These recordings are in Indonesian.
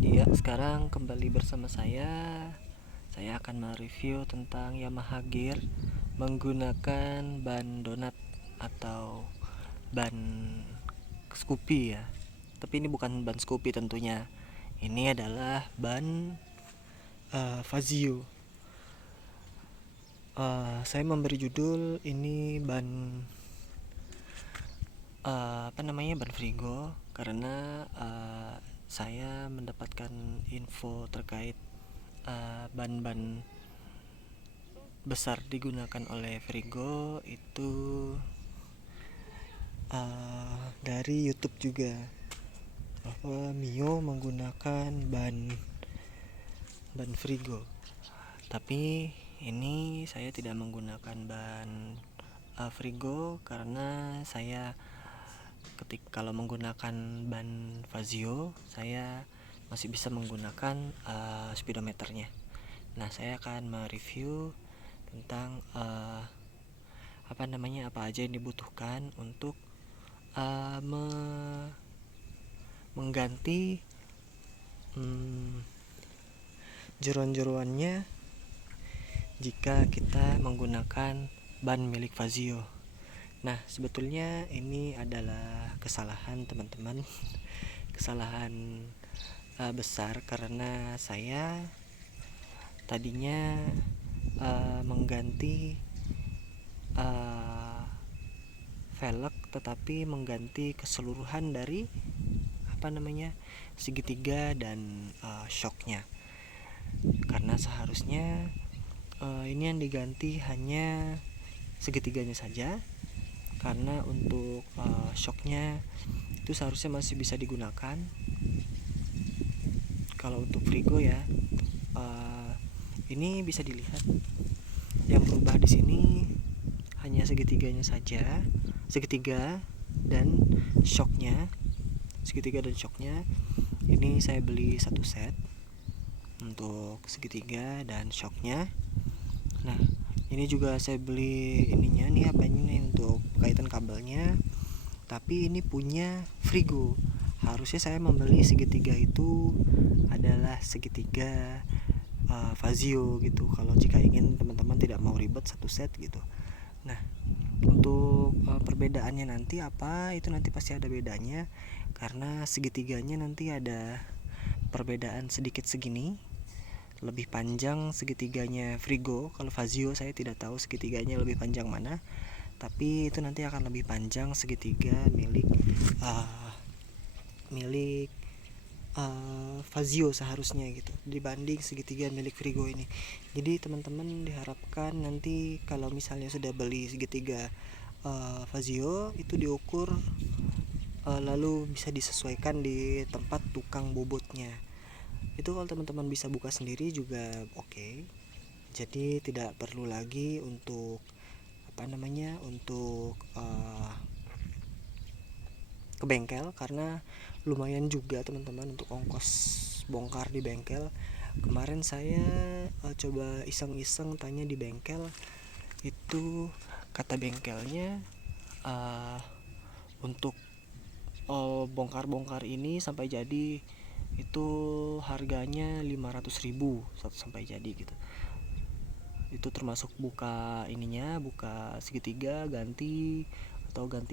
Iya, sekarang kembali bersama saya. Saya akan mereview tentang Yamaha Gear menggunakan ban donat atau ban Scoopy ya. Tapi ini bukan ban Scoopy tentunya. Ini adalah ban Fazio. Saya memberi judul ini ban ban Frigo karena saya mendapatkan info terkait ban-ban besar digunakan oleh Frigo itu dari YouTube juga, bahwa Mio menggunakan ban Frigo. Tapi ini saya tidak menggunakan ban Frigo karena saya kalau menggunakan ban Fazio saya masih bisa menggunakan speedometernya. Nah, saya akan mereview tentang apa aja yang dibutuhkan untuk mengganti jeruan-jeruannya jika kita menggunakan ban milik Fazio. Nah, sebetulnya ini adalah kesalahan teman-teman, kesalahan besar karena saya tadinya mengganti velg, tetapi mengganti keseluruhan dari segitiga dan shocknya, karena seharusnya ini yang diganti hanya segitiganya saja, karena untuk shocknya itu seharusnya masih bisa digunakan. Kalau untuk Frigo ya, ini bisa dilihat yang berubah di sini hanya segitiganya saja, segitiga dan shocknya. Ini saya beli satu set untuk segitiga dan shocknya. Nah, ini juga saya beli ininya nih, untuk kaitan kabelnya, tapi ini punya Frigo. Harusnya saya membeli segitiga itu adalah segitiga Fazio gitu, kalau jika ingin teman-teman tidak mau ribet satu set gitu. Nah, untuk perbedaannya nanti itu nanti pasti ada bedanya, karena segitiganya nanti ada perbedaan sedikit segini, lebih panjang segitiganya Frigo. Kalau Fazio saya tidak tahu segitiganya lebih panjang mana, tapi itu nanti akan lebih panjang segitiga milik Fazio seharusnya gitu, dibanding segitiga milik Frigo ini. Jadi teman-teman diharapkan nanti kalau misalnya sudah beli segitiga Fazio itu diukur, lalu bisa disesuaikan di tempat tukang bobotnya. Itu kalau teman-teman bisa buka sendiri juga oke. Jadi tidak perlu lagi untuk ke bengkel, karena lumayan juga teman-teman untuk ongkos bongkar di bengkel. Kemarin saya coba iseng-iseng tanya di bengkel, itu kata bengkelnya untuk bongkar-bongkar ini sampai jadi itu harganya 500.000 sampai jadi gitu. Itu termasuk buka segitiga, ganti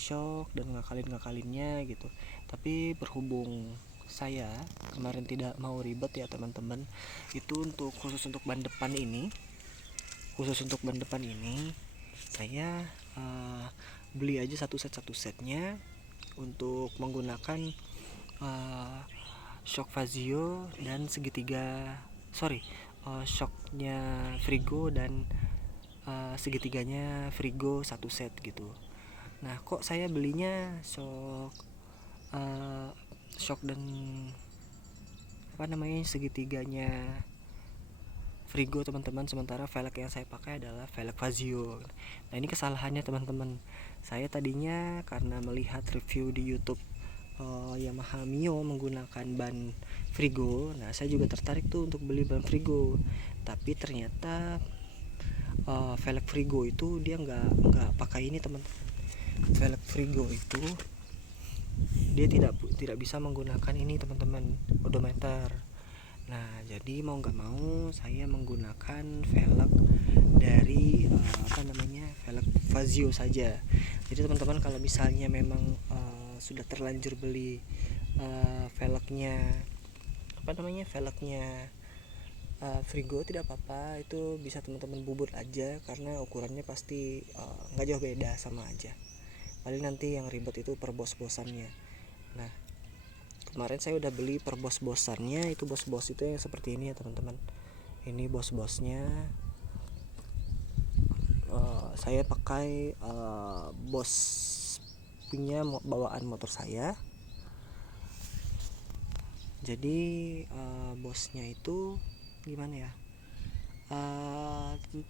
shock dan ngakalinnya gitu. Tapi berhubung saya kemarin tidak mau ribet ya teman-teman, itu khusus untuk ban depan ini saya beli aja satu setnya untuk menggunakan shock Fazio dan shocknya Frigo dan segitiganya Frigo satu set gitu. Nah, kok saya belinya shock dan segitiganya Frigo teman-teman, sementara velg yang saya pakai adalah velg Fazio. Nah, ini kesalahannya teman-teman. Saya tadinya karena melihat review di YouTube Yamaha Mio menggunakan ban Frigo, nah saya juga tertarik tuh untuk beli ban Frigo. Tapi ternyata velg Frigo itu dia nggak pakai ini teman. Velg Frigo itu dia tidak bisa menggunakan ini teman-teman, odometer. Nah jadi mau nggak mau saya menggunakan velg dari velg Fazio saja. Jadi teman-teman kalau misalnya memang sudah terlanjur beli velgnya Frigo, tidak apa-apa, itu bisa teman-teman bubut aja karena ukurannya pasti nggak jauh beda, sama aja. Paling nanti yang ribet itu per bos-bosannya. Nah kemarin saya udah beli per bos-bosannya, itu bos-bos itu yang seperti ini ya teman-teman. Ini bos-bosnya. Saya pakai bos punya bawaan motor saya. Jadi bosnya itu gimana ya,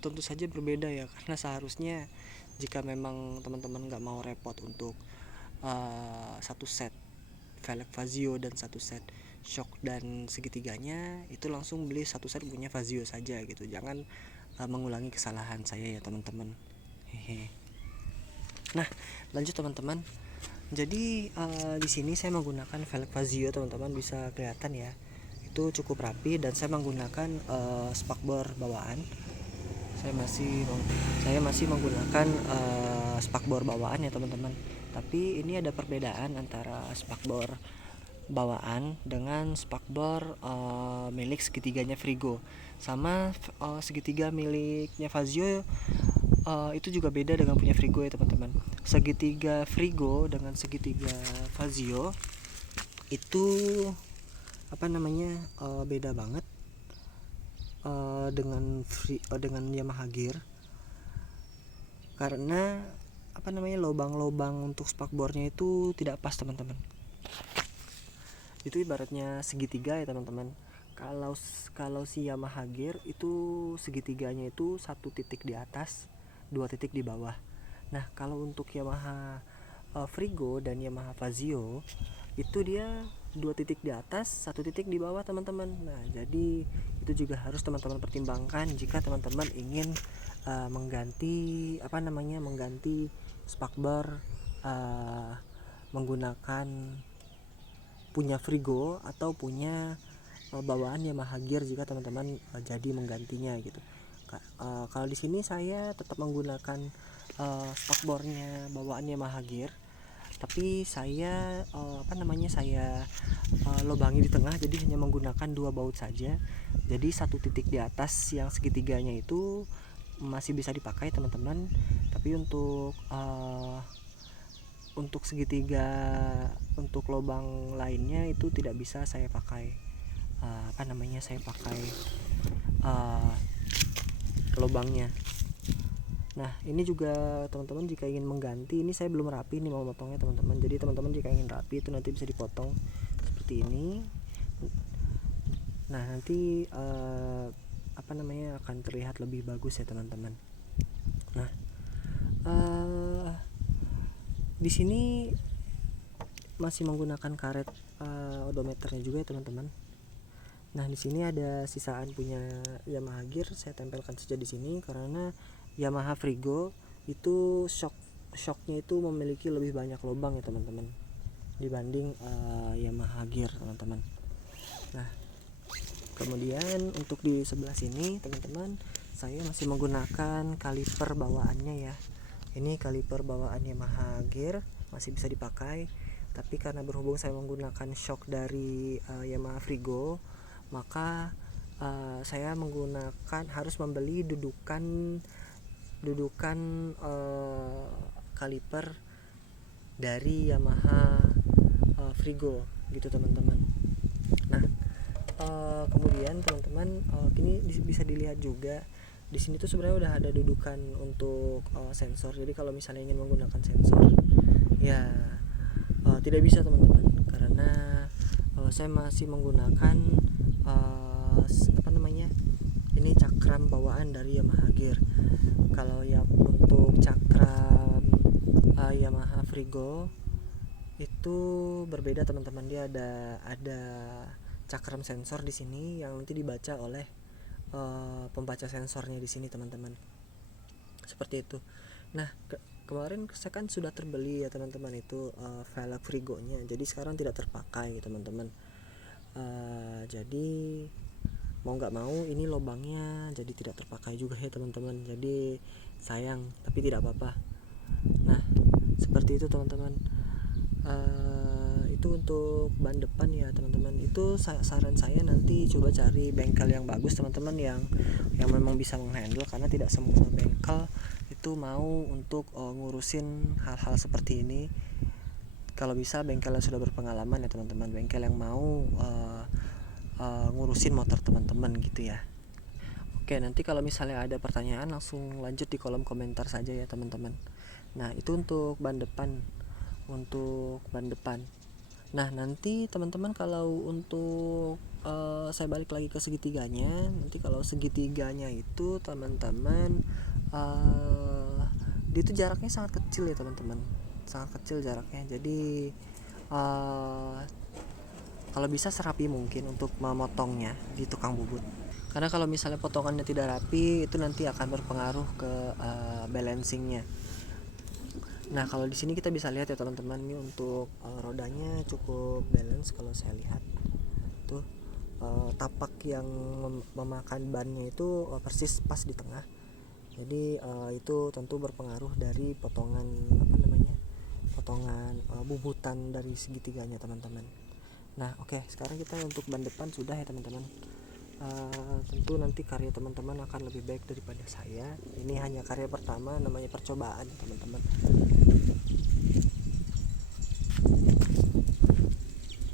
tentu saja berbeda ya, karena seharusnya jika memang teman-teman nggak mau repot untuk satu set velg Fazio dan satu set shock dan segitiganya, itu langsung beli satu set punya Fazio saja gitu. Jangan mengulangi kesalahan saya ya teman-teman. Hehe. Nah lanjut teman-teman. Jadi di sini saya menggunakan velg Fazio, teman-teman bisa kelihatan ya, itu cukup rapi, dan saya menggunakan spakbor bawaan. Saya masih menggunakan spakbor bawaan ya teman-teman. Tapi ini ada perbedaan antara spakbor bawaan dengan spakbor milik segitiganya Frigo. Sama segitiga miliknya Fazio itu juga beda dengan punya Frigo ya teman-teman. Segitiga Frigo dengan segitiga Fazio itu beda banget dengan Yamaha Gear, karena lubang-lubang untuk spakbornya itu tidak pas teman-teman. Itu ibaratnya segitiga ya teman-teman. Kalau si Yamaha Gear itu segitiganya itu 1 titik di atas, 2 titik di bawah. Nah kalau untuk Yamaha Frigo dan Yamaha Fazio itu dia 2 titik di atas, 1 titik di bawah teman-teman. Nah jadi itu juga harus teman-teman pertimbangkan jika teman-teman ingin mengganti spakbor menggunakan punya Frigo atau punya bawaan Yamaha Gear, jika teman-teman jadi menggantinya gitu. Kalau di sini saya tetap menggunakan spakbornya bawaan Yamaha Gear, tapi saya lubangi di tengah, jadi hanya menggunakan 2 baut saja. Jadi 1 titik di atas yang segitiganya itu masih bisa dipakai teman-teman, tapi untuk segitiga, untuk lubang lainnya itu tidak bisa saya pakai lubangnya. Nah ini juga teman-teman jika ingin mengganti, ini saya belum rapi nih mau potongnya teman-teman. Jadi teman-teman jika ingin rapi itu nanti bisa dipotong seperti ini. Nah nanti akan terlihat lebih bagus ya teman-teman. Nah di sini masih menggunakan karet odometernya juga ya teman-teman. Nah di sini ada sisaan punya Yamaha Gear, saya tempelkan saja di sini karena Yamaha Frigo itu shocknya itu memiliki lebih banyak lubang ya teman-teman dibanding Yamaha Gear teman-teman. Nah kemudian untuk di sebelah sini teman-teman, saya masih menggunakan kaliper bawaannya ya. Ini kaliper bawaan Yamaha Gear masih bisa dipakai, tapi karena berhubung saya menggunakan shock dari Yamaha Frigo, maka saya harus membeli dudukan kaliper dari Yamaha Frigo gitu teman-teman. Nah kemudian teman-teman ini bisa dilihat juga di sini tuh sebenarnya udah ada dudukan untuk sensor. Jadi kalau misalnya ingin menggunakan sensor ya tidak bisa teman-teman, karena saya masih menggunakan ini cakram bawaan dari Yamaha Gear. Kalau ya untuk cakram Yamaha Frigo itu berbeda teman-teman, dia ada cakram sensor di sini yang nanti dibaca oleh pembaca sensornya di sini teman-teman, seperti itu. Nah kemarin saya kan sudah terbeli ya teman-teman itu velg Frigo-nya, jadi sekarang tidak terpakai teman-teman. Jadi mau nggak mau ini lubangnya jadi tidak terpakai juga ya teman-teman, jadi sayang tapi tidak apa-apa. Nah seperti itu teman-teman. Itu untuk ban depan ya teman-teman. Itu saran saya nanti coba cari bengkel yang bagus teman-teman, yang memang bisa menghandle, karena tidak semua bengkel itu mau untuk ngurusin hal-hal seperti ini. Kalau bisa bengkel yang sudah berpengalaman ya teman-teman, bengkel yang mau ngurusin motor teman-teman gitu ya. Oke, nanti kalau misalnya ada pertanyaan langsung lanjut di kolom komentar saja ya teman-teman. Nah itu untuk ban depan. Nah nanti teman-teman kalau untuk saya balik lagi ke segitiganya. Nanti kalau segitiganya itu teman-teman dia itu jaraknya sangat kecil ya teman-teman, sangat kecil jaraknya. Jadi kalau bisa serapi mungkin untuk memotongnya di tukang bubut, karena kalau misalnya potongannya tidak rapi itu nanti akan berpengaruh ke balancingnya. Nah kalau di sini kita bisa lihat ya teman-teman, ini untuk rodanya cukup balance. Kalau saya lihat tuh tapak yang memakan bannya itu persis pas di tengah. Jadi itu tentu berpengaruh dari potongan bubutan dari segitiganya teman-teman. Nah oke, sekarang kita untuk ban depan sudah ya teman-teman. Tentu nanti karya teman-teman akan lebih baik daripada saya. Ini hanya karya pertama, namanya percobaan teman-teman.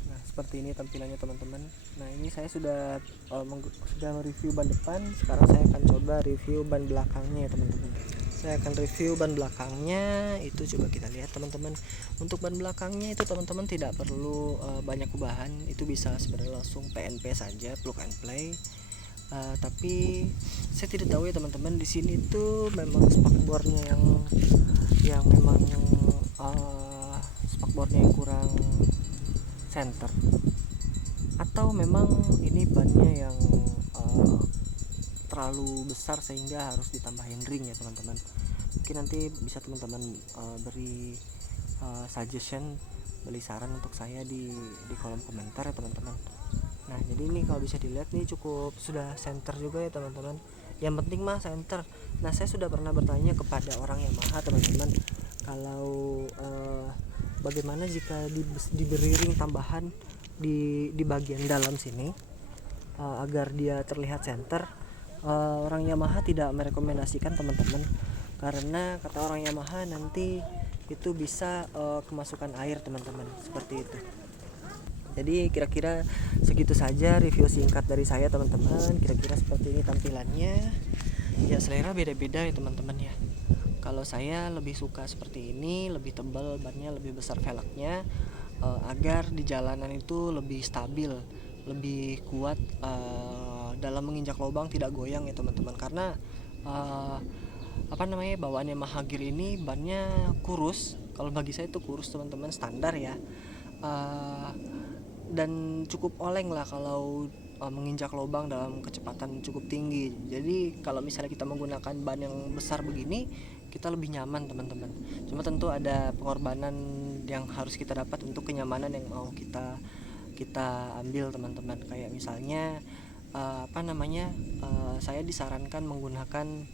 Nah seperti ini tampilannya teman-teman. Nah ini saya sudah mereview ban depan. Sekarang saya akan coba review ban belakangnya ya teman-teman. Saya akan review ban belakangnya. Itu coba kita lihat teman-teman. Untuk ban belakangnya itu teman-teman tidak perlu banyak ubahan. Itu bisa sebenarnya langsung PNP saja, plug and play. Tapi saya tidak tahu ya teman-teman, di sini tuh memang spakbornya yang memang spakbornya yang kurang center, atau memang ini bannya yang terlalu besar sehingga harus ditambahin ring ya teman-teman. Mungkin nanti bisa teman-teman beri suggestion, beri saran untuk saya di kolom komentar ya teman-teman. Nah jadi ini kalau bisa dilihat nih cukup sudah center juga ya teman-teman. Yang penting mah center. Nah saya sudah pernah bertanya kepada orang Yamaha teman-teman, kalau bagaimana jika diberi ring tambahan di bagian dalam sini agar dia terlihat center. Orang Yamaha tidak merekomendasikan teman-teman, karena kata orang Yamaha nanti itu bisa kemasukan air teman-teman, seperti itu. Jadi kira-kira segitu saja review singkat dari saya teman-teman. Kira-kira seperti ini tampilannya. Ya selera beda-beda ya teman-teman ya. Kalau saya lebih suka seperti ini, lebih tebal bannya, lebih besar velgnya, agar di jalanan itu lebih stabil, lebih kuat dalam menginjak lubang, tidak goyang ya teman-teman. Karena bawaan Yamaha Gear ini bannya kurus. Kalau bagi saya itu kurus teman-teman, standar ya. Dan cukup oleng lah kalau menginjak lubang dalam kecepatan cukup tinggi. Jadi kalau misalnya kita menggunakan ban yang besar begini, kita lebih nyaman teman-teman. Cuma tentu ada pengorbanan yang harus kita dapat untuk kenyamanan yang mau kita ambil teman-teman. Kayak misalnya saya disarankan menggunakan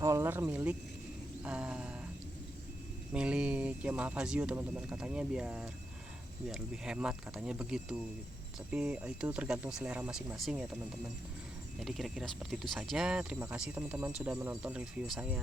roller milik Yamaha Fazio teman-teman. Katanya biar lebih hemat, katanya begitu. Tapi itu tergantung selera masing-masing ya teman-teman. Jadi kira-kira seperti itu saja. Terima kasih teman-teman sudah menonton review saya.